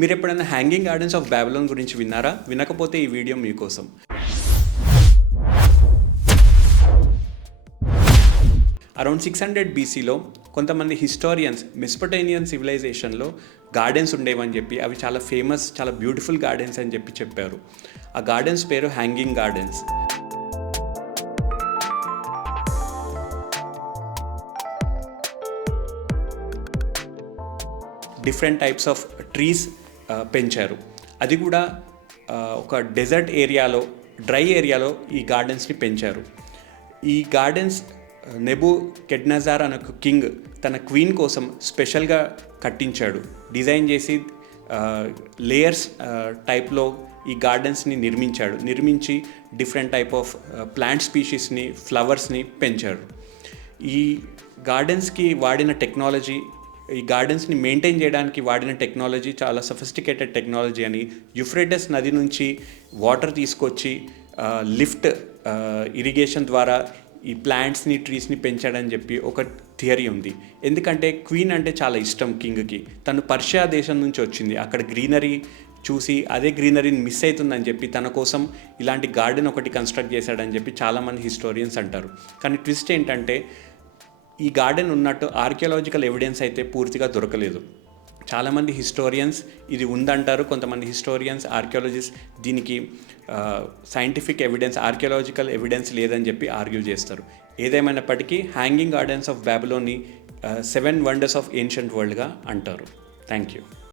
మీరు ఎప్పుడైనా hanging gardens of Babylon గురించి విన్నారా? వినకపోతే ఈ వీడియో మీకోసం. అరౌండ్ 600 బీసీలో కొంతమంది హిస్టారియన్స్ మెస్పటేనియన్ సివిలైజేషన్లో గార్డెన్స్ ఉండేవని చెప్పి, అవి చాలా ఫేమస్, చాలా బ్యూటిఫుల్ గార్డెన్స్ అని చెప్పారు. ఆ గార్డెన్స్ పేరు hanging gardens. Different types of trees పెంచారు. అది కూడా ఒక డెజర్ట్ ఏరియాలో, డ్రై ఏరియాలో ఈ గార్డెన్స్ని పెంచారు. ఈ గార్డెన్స్ నెబుకెడ్నెజర్ అనే ఒక కింగ్ తన క్వీన్ కోసం స్పెషల్గా కట్టించాడు. డిజైన్ చేసి లేయర్స్ టైప్లో ఈ గార్డెన్స్ని నిర్మించి డిఫరెంట్ టైప్ ఆఫ్ ప్లాంట్ స్పీషీస్ని, ఫ్లవర్స్ని పెంచాడు. ఈ గార్డెన్స్కి వాడిన టెక్నాలజీ, ఈ గార్డెన్స్ని మెయింటైన్ చేయడానికి వాడిన టెక్నాలజీ చాలా సఫిస్టికేటెడ్ టెక్నాలజీ అని, యూఫ్రేటస్ నది నుంచి వాటర్ తీసుకొచ్చి లిఫ్ట్ ఇరిగేషన్ ద్వారా ఈ ప్లాంట్స్ని, ట్రీస్ని పెంచాడని చెప్పి ఒక థియరీ ఉంది. ఎందుకంటే క్వీన్ అంటే చాలా ఇష్టం కింగ్కి. తను పర్షియా దేశం నుంచి వచ్చింది. అక్కడ గ్రీనరీ చూసి అదే గ్రీనరీని మిస్ అవుతుందని చెప్పి తన కోసం ఇలాంటి గార్డెన్ ఒకటి కన్స్ట్రక్ట్ చేశాడని చెప్పి చాలామంది హిస్టోరియన్స్ అంటారు. కానీ ట్విస్ట్ ఏంటంటే ఈ గార్డెన్ ఉన్నట్టు ఆర్కియాలజికల్ ఎవిడెన్స్ అయితే పూర్తిగా దొరకలేదు. చాలామంది హిస్టోరియన్స్ ఇది ఉందంటారు, కొంతమంది హిస్టోరియన్స్, ఆర్కియాలజిస్ట్ దీనికి సైంటిఫిక్ ఎవిడెన్స్, ఆర్కియాలజికల్ ఎవిడెన్స్ లేదని చెప్పి ఆర్గ్యూ చేస్తారు. ఏదేమైనప్పటికీ హ్యాంగింగ్ గార్డెన్స్ ఆఫ్ బాబిలోన్ని 7 వండర్స్ ఆఫ్ ఏన్షియంట్ వరల్డ్గా అంటారు. Thank you.